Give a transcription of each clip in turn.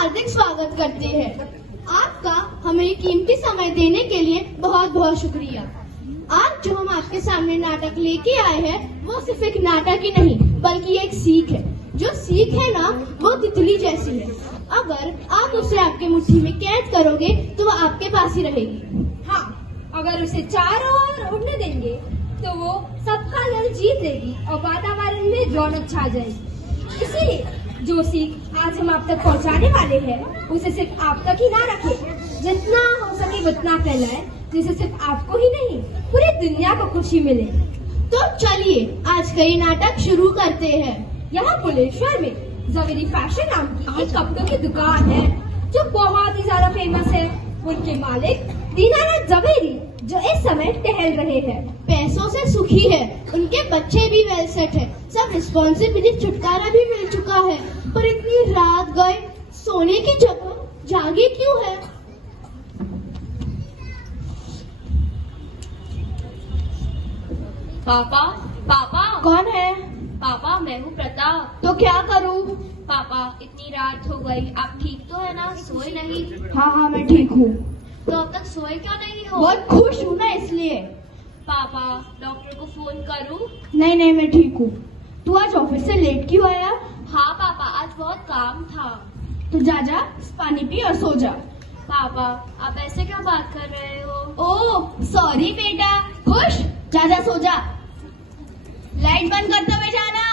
हार्दिक स्वागत करते हैं। आपका हमें कीमती समय देने के लिए बहुत बहुत शुक्रिया। आज जो हम आपके सामने नाटक लेके आए हैं वो सिर्फ एक नाटक ही नहीं बल्कि एक सीख है। जो सीख है ना वो तितली जैसी है। अगर आप उसे आपके मुट्ठी में कैद करोगे तो वो आपके पास ही रहेगी। हाँ, अगर उसे चारों ओर उड़ने देंगे तो वो सबका दिल जीत लेगी और वातावरण में रौनक छा जाएगी। इसीलिए जो सीख आज हम आप तक पहुंचाने वाले हैं उसे सिर्फ आप तक ही ना रखें, जितना हो सके उतना फैलाएं, जिससे सिर्फ आपको ही नहीं पूरी दुनिया को खुशी मिले। तो चलिए आज का ये नाटक शुरू करते हैं। यहाँ बुलेश्वर में जवेरी फैशन नाम की एक कपड़ों की दुकान है जो बहुत ही ज्यादा फेमस है। उनके मालिक दीनानाथ जवेरी जो इस समय टहल रहे हैं। पैसों से सुखी है, उनके बच्चे भी वेल सेट है, सब रिस्पॉन्सिबिलिटी छुटकारा भी मिल चुका है। पर इतनी रात गए सोने की जगह जागे क्यों है? पापा पापा कौन है? पापा मैं हूँ प्रताप। तो क्या करूँ? पापा इतनी रात हो गई, आप ठीक तो है ना? सोए नहीं? हाँ मैं ठीक हूँ। तो अब तक सोए क्यों नहीं हो? बहुत खुश हूँ ना इसलिए। पापा डॉक्टर को फोन करूँ? नहीं मैं ठीक हूँ। तू आज ऑफिस से लेट क्यों आया? हाँ पापा आज बहुत काम था। तो जा पानी पी और सो जा। पापा आप ऐसे क्यों बात कर रहे हो? ओह सॉरी बेटा। खुश? जा सो जा। लाइट बंद करते हुए जाना।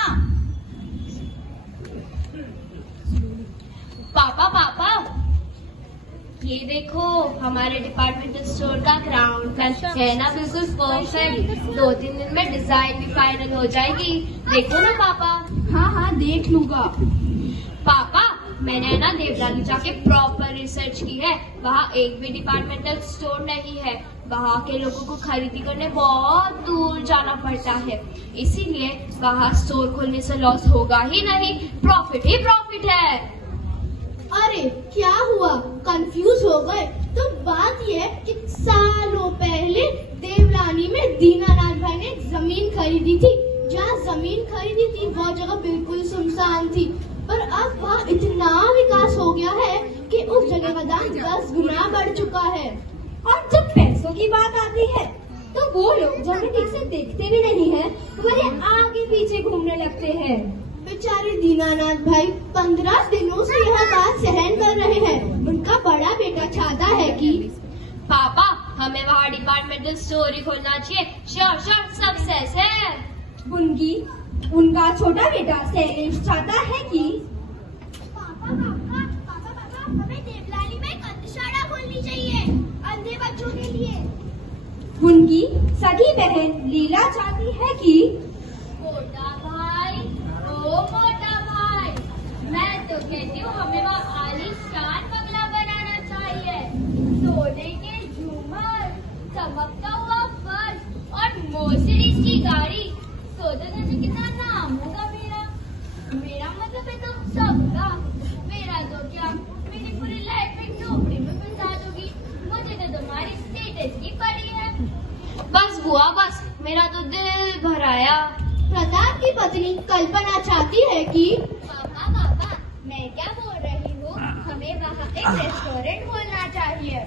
पापा ये देखो हमारे डिपार्टमेंटल स्टोर का ग्राउंड प्लान है ना, बिल्कुल परफेक्ट। 2-3 दिन में डिजाइन भी फाइनल हो जाएगी। देखो ना पापा। हाँ देख लूंगा। पापा मैंने ना देवलाली जाके प्रॉपर रिसर्च की है। वहाँ एक भी डिपार्टमेंटल स्टोर नहीं है। वहाँ के लोगों को खरीदी करने बहुत दूर जाना पड़ता है, इसीलिए वहाँ स्टोर खोलने से लॉस होगा ही नहीं, प्रॉफिट ही प्रॉफिट है। अरे क्या हुआ, कंफ्यूज हो गए? तो बात यह है कि सालों पहले देवलानी में दीनानाथ भाई ने जमीन खरीदी थी। जहाँ जमीन खरीदी थी वो जगह बिल्कुल सुनसान थी, पर अब वहाँ इतना विकास हो गया है कि उस जगह का दाम 10 गुना बढ़ चुका है। और जब पैसों की बात आती है तो वो लोग जो हमें ठीक से देखते भी नहीं है हमारे आगे पीछे घूमने लगते हैं। बेचारे दीनानाथ भाई 15 दिनों से यह बात सहन कर रहे हैं। उनका बड़ा बेटा चाहता है कि पापा हमें वहाँ डिपार्टमेंटल स्टोर ही खोलना चाहिए। श्योर सक्सेस है। उनका छोटा बेटा शैलेश चाहता है कि पापा हमें देवलाली में कंदशाला खोलनी चाहिए अंधे बच्चों के लिए। उनकी सगी बहन लीला चाहती है कि मोटा भाई मैं तो कहती हूँ हमें वहाँ आलीशान बंगला बनाना चाहिए। सोने के झूमर, चमकता हुआ फर्श और मर्सिडीज की गाड़ी। सोचो तो कितना नाम होगा मेरा मतलब है तुम सबका। मेरा तो क्या, मेरी पूरी लाइफ में झोपड़ी में गुजार दोगी। मुझे तो तुम्हारी स्टेटस की पड़ी है। बस बुआ बस, मेरा तो दिल भर आया। प्रताप की पत्नी कल्पना चाहती है कि पापा मैं क्या बोल रही हूँ, हमें वहाँ एक रेस्टोरेंट खोलना चाहिए।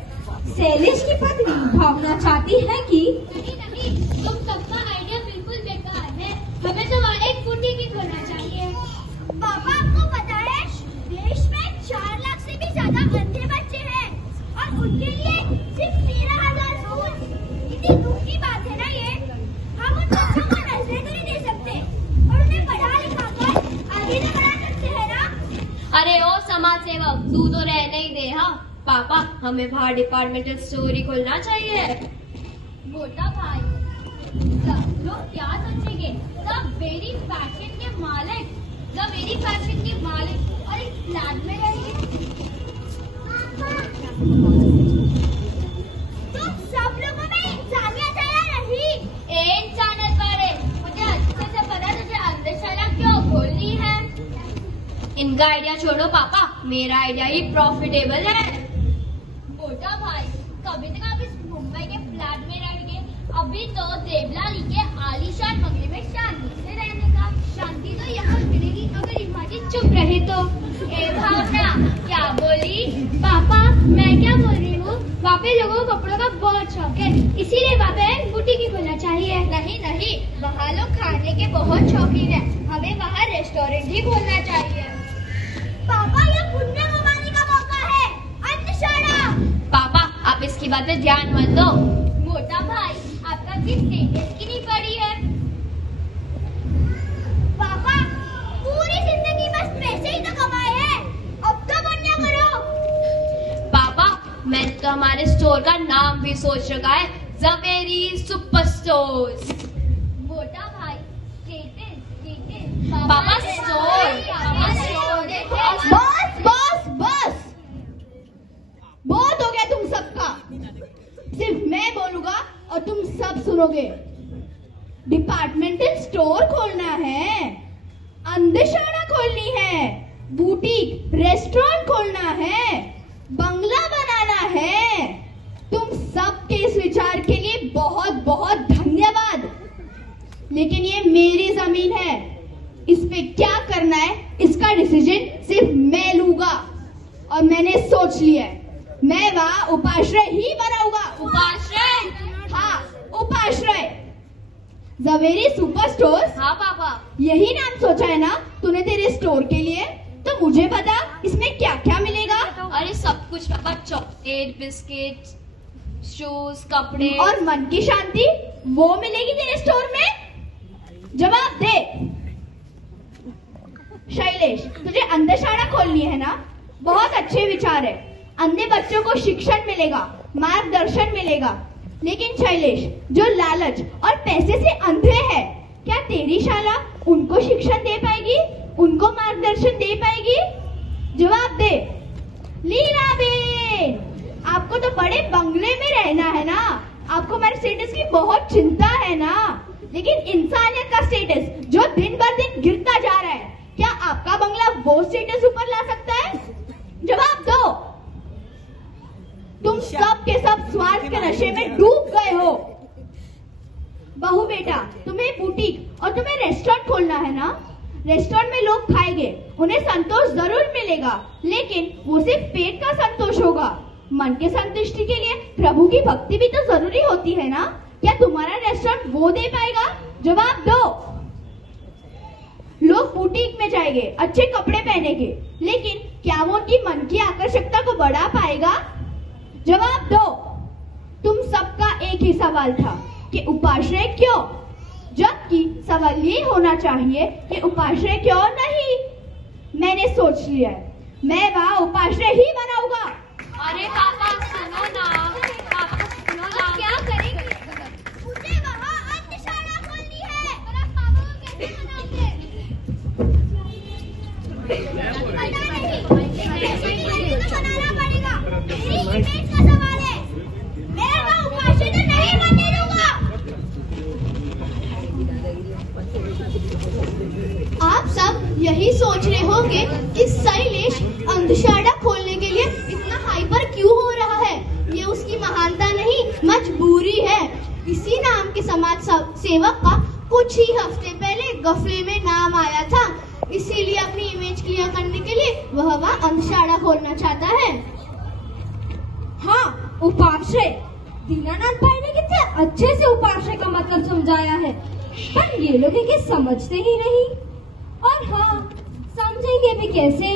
शैलेश की पत्नी भावना चाहती है कि नहीं तुम सबका आइडिया बिल्कुल बेकार है। हमें तो वहाँ एक बुटीक खोलना चाहिए। पापा आपको पता है देश में 4 लाख से भी ज्यादा अंधे बच्चे हैं और उनके लिए सिर्फ 13,000 स्कूल। इतनी दुख की बात है ना ये। हम उन बच्चों को नजरें तो नहीं दे सकते और उन्हें पढ़ा लिखा कर आगे तो बढ़ा सकते हैं ना। अरे ओ समाज सेवक तू तो रहने ही दे। हाँ पापा हमें बाहर डिपार्टमेंटल स्टोर ही खोलना चाहिए। मोटा भाई सब लोग क्या सोचेंगे? जवेरी फैशन के मालिक और एक फ्लैट में रहेंगे। तो सब लोगों में इंसानियत है या नहीं? इंसानियत वाले मुझे अच्छे से पता तुझे अंधशाला क्यों खोलनी है। इनका आइडिया छोड़ो पापा, मेरा आइडिया ही प्रॉफिटेबल है। मोटा भाई कभी तक आप इस मुंबई के फ्लैट में रहेंगे, अभी तो देवलाली के आलीशान बंगले में शांति से रहने का। शांति तो यहाँ मिलेगी अगर इमाजी चुप रहे तो। ए भावना क्या बोल पे लोगों को कपड़ों का बहुत शौक है, इसीलिए वहाँ पे बुटीक ही खोलना चाहिए। नहीं नहीं, वहाँ लोग खाने के बहुत शौकीन है, हमें वहाँ रेस्टोरेंट ही खोलना चाहिए। पापा, ये पुण्य कमाने का मौका है। अंधशाला। पापा, आप इसकी बात पे ध्यान मत दो। मोटा भाई, आपका किस स्टेटस की नहीं पड़ी है? पापा, पूरी जिंदगी बस पैसे ही तो कमाए हैं, अब तो पुण्य करो। पापा, मैंने तो हमारे स्टोर का नाम भी सोच रखा है, ज़वेरी सुपर स्टोर्स। मोटा भाई, पापा स्टोर, बस बस बस, बहुत हो गया तुम सबका। सिर्फ मैं बोलूंगा और तुम सब सुनोगे। डिपार्टमेंटल स्टोर खोलना है, अंधशाला खोलनी है, बुटीक रेस्टोरेंट खोलना है, बंगला बनाना है। तुम सबके इस विचार के लिए बहुत बहुत धन्यवाद। लेकिन ये मेरी जमीन है, इस पे क्या करना है इसका डिसीजन सिर्फ मैं लूंगा। और मैंने सोच लिया है, मैं वहाँ उपाश्रय ही बनाऊंगा। उपाश्रय? हाँ, उपाश्रय। Zaveri super store. हाँ पापा। यही नाम सोचा है ना तूने तेरे स्टोर के लिए? तो मुझे बता, इसमें क्या क्या मिलेगा? अरे सब कुछ पापा, चॉकलेट, बिस्किट, शूज, कपड़े। और मन की शांति वो मिलेगी तेरे स्टोर में? जवाब दे। शैलेश, तुझे अंधशाला खोलनी है ना? बहुत अच्छे विचार है। अंधे बच्चों को शिक्षण मिलेगा, मार्गदर्शन मिलेगा। लेकिन शैलेश, जो लालच और पैसे से अंधे हैं, क्या तेरी शाला उनको शिक्षण दे पाएगी, उनको मार्गदर्शन दे पाएगी? जवाब दे। लीना बेन, आपको तो बड़े बंगले में रहना है ना, आपको मेरे स्टेटस की बहुत चिंता है ना। लेकिन इंसानियत का स्टेटस जो दिन बर दिन गिरता जा रहा है, क्या आपका बंगला वो स्टेटस ऊपर ला सकता है? जवाब दो। तुम सब के सब स्वार्थ के नशे में डूब गए हो। बहू बेटा, तुम्हें बुटीक और तुम्हें रेस्टोरेंट खोलना है ना? रेस्टोरेंट में लोग खाएंगे, उन्हें संतोष जरूर मिलेगा, लेकिन वो सिर्फ पेट का संतोष होगा। मन के संतुष्टि के लिए प्रभु की भक्ति भी तो जरूरी होती है ना? क्या तुम्हारा रेस्टोरेंट वो दे पाएगा? जवाब दो। लोग बुटीक में जाएंगे, अच्छे कपड़े पहनेंगे, लेकिन क्या वो उनकी मन की आकर्षकता को बढ़ा पाएगा? जवाब दो। तुम सबका एक ही सवाल था कि उपाश्रय क्यों, जबकि सवाल ये होना चाहिए कि उपाश्रय क्यों नहीं। मैंने सोच लिया है, मैं वहाँ उपाश्रय ही बनाऊंगा। अरे पापा सुनो ना, पापा सुनो ना। क्या करेंगे? मुझे वहाँ अंधशाला खोलनी है। पापा को कैसे बनाओगे? पता नहीं, बनाना पड़ेगा। मेरी इमेज का सवाल है। मैं वहाँ उपाश्रय तो नहीं बनने दूंगा। आप सब यही सोच रहे होंगे कि शैलेश अंधशाला खोलने के लिए इतना हाइपर क्यों हो रहा है। ये उसकी महानता नहीं, मजबूरी है। इसी नाम के समाज सेवक का कुछ ही हफ्ते पहले गफले में नाम आया था, इसीलिए अपनी इमेज क्लियर करने के लिए वह वहाँ अंधशाला खोलना चाहता है। हाँ, उपाश्रय। दीनानाथ भाई ने कितने अच्छे से उपाश्रय का मतलब समझाया है, पर ये लोग इसे समझते ही नहीं। और हाँ, समझेंगे भी कैसे?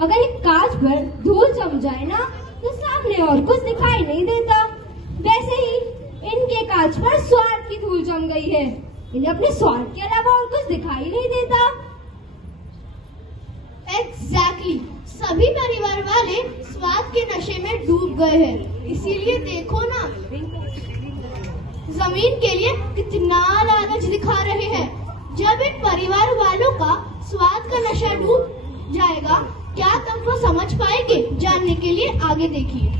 अगर एक कांच पर धूल जम जाए ना, तो सामने और कुछ दिखाई नहीं देता। वैसे ही इनके कांच पर स्वार्थ की धूल जम गई है, इन्हें अपने स्वार्थ के अलावा और कुछ दिखाई नहीं देता। एग्जैक्टली, सभी परिवार वाले स्वाद के नशे में डूब गए हैं। इसीलिए देखो ना, जमीन के लिए कितना लालच दिखा रहे हैं। जब इन परिवार वालों का स्वाद का नशा डूब जाएगा, क्या तब वो समझ पाएंगे? जानने के लिए आगे देखिए।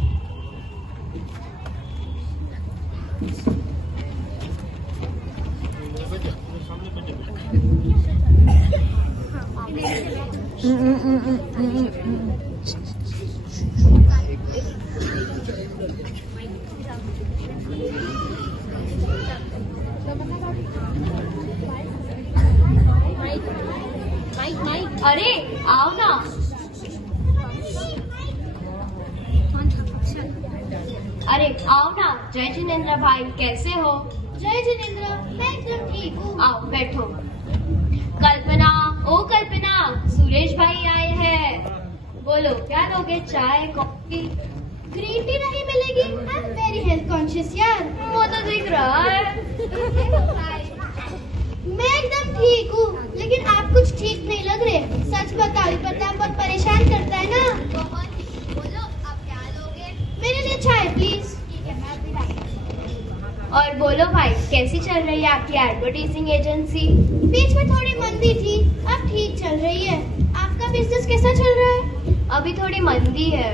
अरे आओ ना। अरे आओ ना। जय जिनेंद्र भाई, कैसे हो? जय जिनेंद्र, मैं एकदम ठीक हूँ। आओ बैठो। कल्पना, ओ कल्पना, सुरेश भाई आए हैं। बोलो क्या लोगे, चाय कॉफी? ग्रीन टी नहीं मिलेगी? I am very health conscious यार। वो तो दिख रहा है। मैं एकदम ठीक हूँ, लेकिन आप कुछ ठीक नहीं लग रहे। सच बताओ, ये पता बहुत परेशान करता है ना। बोलो आप क्या लोगे? मेरे लिए चाय प्लीज। ठीक है, मैं अभी लाई। और बोलो भाई, कैसी चल रही है आपकी एडवर्टाइजिंग एजेंसी? बीच में थोड़ी मंदी थी, अब ठीक चल रही है। आपका बिजनेस कैसा चल रहा है? अभी थोड़ी मंदी है।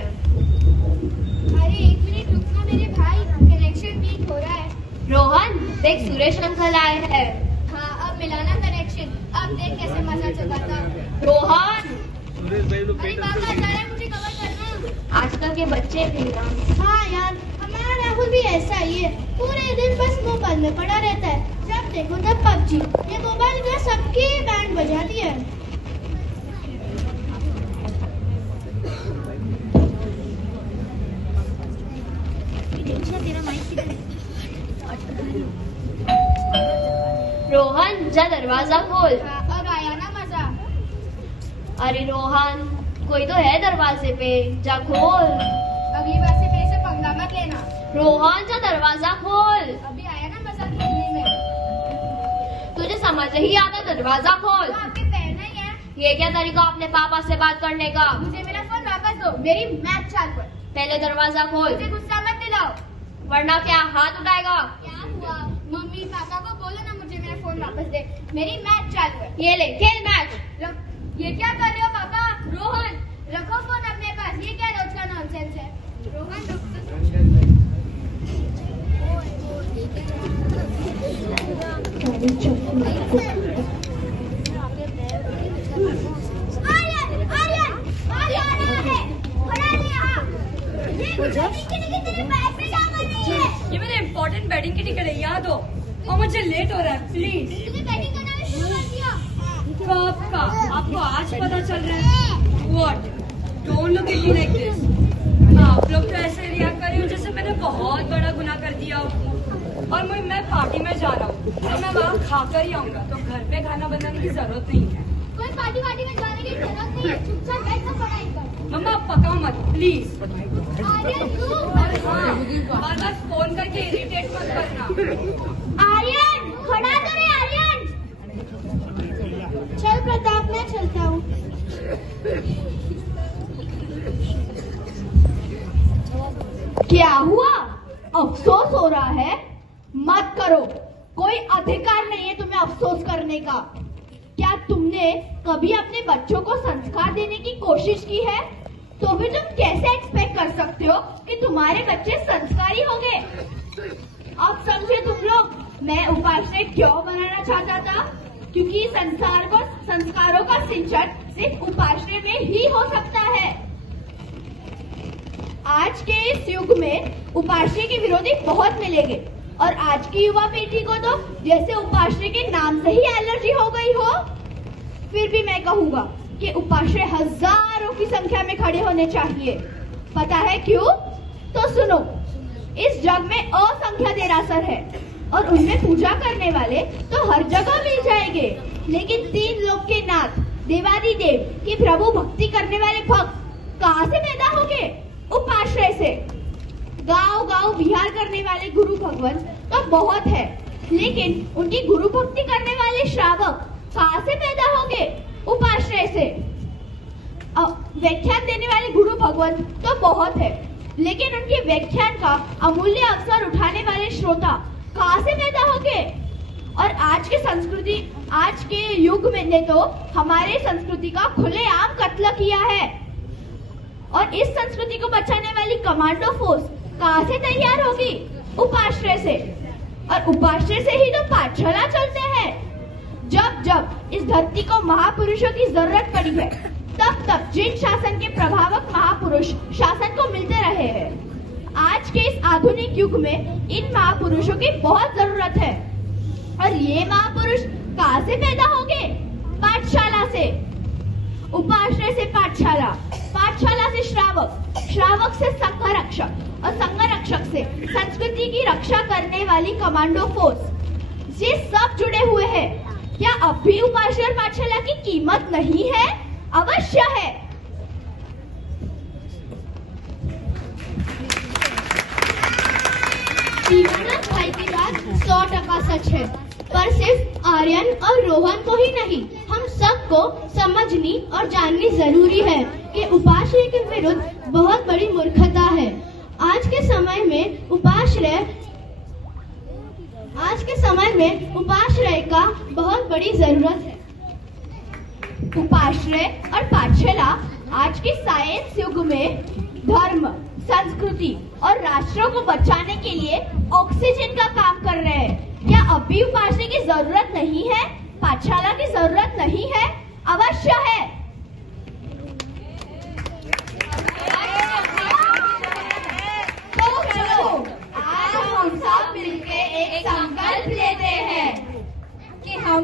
अरे एक मिनट रुकना मेरे भाई, कनेक्शन वीक हो रहा है। रोहन देख, सुरेश अंकल आए हैं। हाँ, अब मिलाना कनेक्शन। अब देख कैसे मजा चलाता। रोहन, अरे पापा जरा मुझे कवर करना। आजकल के बच्चे भी ना। हाँ यार, हमारा राहुल भी ऐसा ही है। पूरे दिन बस मोबाइल में पड़ा रहता है। जब देखो तब पबजी। ये मोबाइल में सबकी बैंड बजाती है। रोहन जा दरवाजा खोल। हाँ, अब आया ना मजा। अरे रोहन, कोई तो है दरवाजे पे, जा खोल। अगली बार से मेरे से पंगा मत लेना। रोहन जा दरवाजा खोल। अभी आया ना मजा खेलने में। तुझे समझ नहीं आता, दरवाजा खोल। तो आपके पैर नहीं है? ये क्या तरीका अपने पापा से बात करने का? मुझे मेरा फोन वापस दो, मेरी मैच चालू है। पहले दरवाजा खोल, मुझे गुस्सा मत दिलाओ। वरना क्या हाथ उठाएगा? क्या हुआ? मम्मी पापा को बोलो ना मुझे मेरा फोन वापस दे, मेरी मैच चालू है। ये ले, खेल मैच। ये क्या कर रहे हो पापा? रोहन, रखो फोन अपने पास। ये क्या रोज का नॉनसेंस है? रोहन रुक आर्यन, आर्यन, आर्यन आ रहा है। खड़ा रहे यहाँ। ये तेरे बैग में क्या कर रही है? ये मेरे इम्पोर्टेंट वेडिंग की टिकट है, याद हो? और मुझे लेट हो रहा है, प्लीज। तूने बैटिंग करना भी शुरू कर दिया। कब का? आपको आज पता चल रहा है? What? Don't look at me like this. आप लोग तो ऐसे रिएक्ट कर रहे हो जैसे मैंने बहुत बड़ा गुनाह कर दिया हो। और मैं पार्टी में जा रहा हूँ, तो मैं वहाँ खाकर ही आऊंगा, तो घर पे खाना बनाने की जरूरत नहीं है। कोई पार्टी वार्टी में जाने की जरूरत नहीं है। चुपचाप बैठ कर पढ़ाई कर। मम्मा आप पकाओ मत, प्लीज। आर्यन तू। बार बार फोन करके इरिटेट मत करना। आर्यन खड़ा करे। आर्यन चल प्रताप, मैं चलता हूँ। क्या हुआ? अफसोस हो रहा है? मत करो, कोई अधिकार नहीं है तुम्हें अफसोस करने का। क्या तुमने कभी अपने बच्चों को संस्कार देने की कोशिश की है? तो फिर तुम कैसे एक्सपेक्ट कर सकते हो कि तुम्हारे बच्चे संस्कारी होंगे? अब समझे तुम लोग, मैं उपाश्रय क्यों बनाना चाहता था? क्योंकि संस्कारों का सिंचन सिर्फ उपाश्रय में ही हो सकता है। आज के इस युग में उपाश्रय के विरोधी बहुत मिलेंगे, और आज की युवा पीढ़ी को तो जैसे उपाश्रय के नाम से ही एलर्जी हो गई हो। फिर भी मैं कहूँगा कि उपाश्रय हजारों की संख्या में खड़े होने चाहिए। पता है क्यों? तो सुनो, इस जग में असंख्य देरासर है, और उनमें पूजा करने वाले तो हर जगह मिल जाएंगे, लेकिन तीन लोक के नाथ देवादिदेव की प्रभु भक्ति करने वाले भक्त कहाँ से पैदा होंगे? उपाश्रय से। गांव गांव विहार करने वाले गुरु भगवान तो बहुत है, लेकिन उनकी गुरु भक्ति करने वाले श्रावक कहाँ से पैदा होंगे? उपाश्रय से। व्याख्यान देने वाले गुरु भगवान तो बहुत है, लेकिन उनके व्याख्यान का अमूल्य अवसर उठाने वाले श्रोता कहाँ से पैदा होंगे? और आज के युग में ने तो हमारे संस्कृति का खुलेआम कत्ल किया है, और इस संस्कृति को बचाने वाली कमांडो फोर्स कहाँ से तैयार होगी? उपाश्रय से। और उपाश्रय से ही तो पाठशाला चलते हैं। जब जब इस धरती को महापुरुषों की जरूरत पड़ी है, तब तब जिन शासन के प्रभावक महापुरुष शासन को मिलते रहे हैं। आज के इस आधुनिक युग में इन महापुरुषों की बहुत जरूरत है, और ये महापुरुष कहाँ से पैदा होंगे? पाठशाला से। उपाश्रय से पाठशाला, पाठशाला से श्रावक, श्रावक से संघरक, रक्षक और संघरक्षक से संस्कृति की रक्षा करने वाली कमांडो फोर्स, ये सब जुड़े हुए हैं। क्या अब भी उपाश्रय और पाठशाला की कीमत नहीं है? अवश्य है। दीनानाथ भाई की बात 100% सच है, पर सिर्फ आर्यन और रोहन को ही नहीं, हम सबको समझनी और जाननी जरूरी है कि उपाश्रय के विरुद्ध बहुत बड़ी मूर्खता है। आज के समय में उपाश्रय का बहुत बड़ी जरूरत है। उपाश्रय और पाठशाला आज के साइंस युग में धर्म, संस्कृति और राष्ट्रों को बचाने के लिए ऑक्सीजन का काम कर रहे हैं। क्या अब भी उपाश्रय की जरूरत नहीं है? पाठशाला की जरूरत नहीं है? अवश्य है। तो चलो आज हम सब मिलकर एक संकल्प लेते हैं कि हम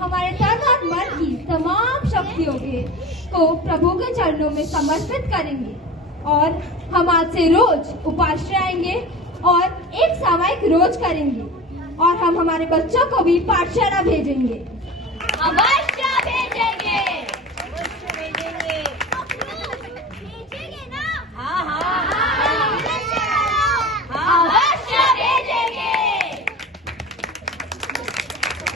हमारे तन और मन की तमाम शक्तियों को प्रभु के चरणों में समर्पित करेंगे और हम आज से रोज उपाश्रय आएंगे और एक सामूहिक रोज करेंगे और हम हमारे बच्चों को भी पाठशाला भेजेंगे। अवश्य।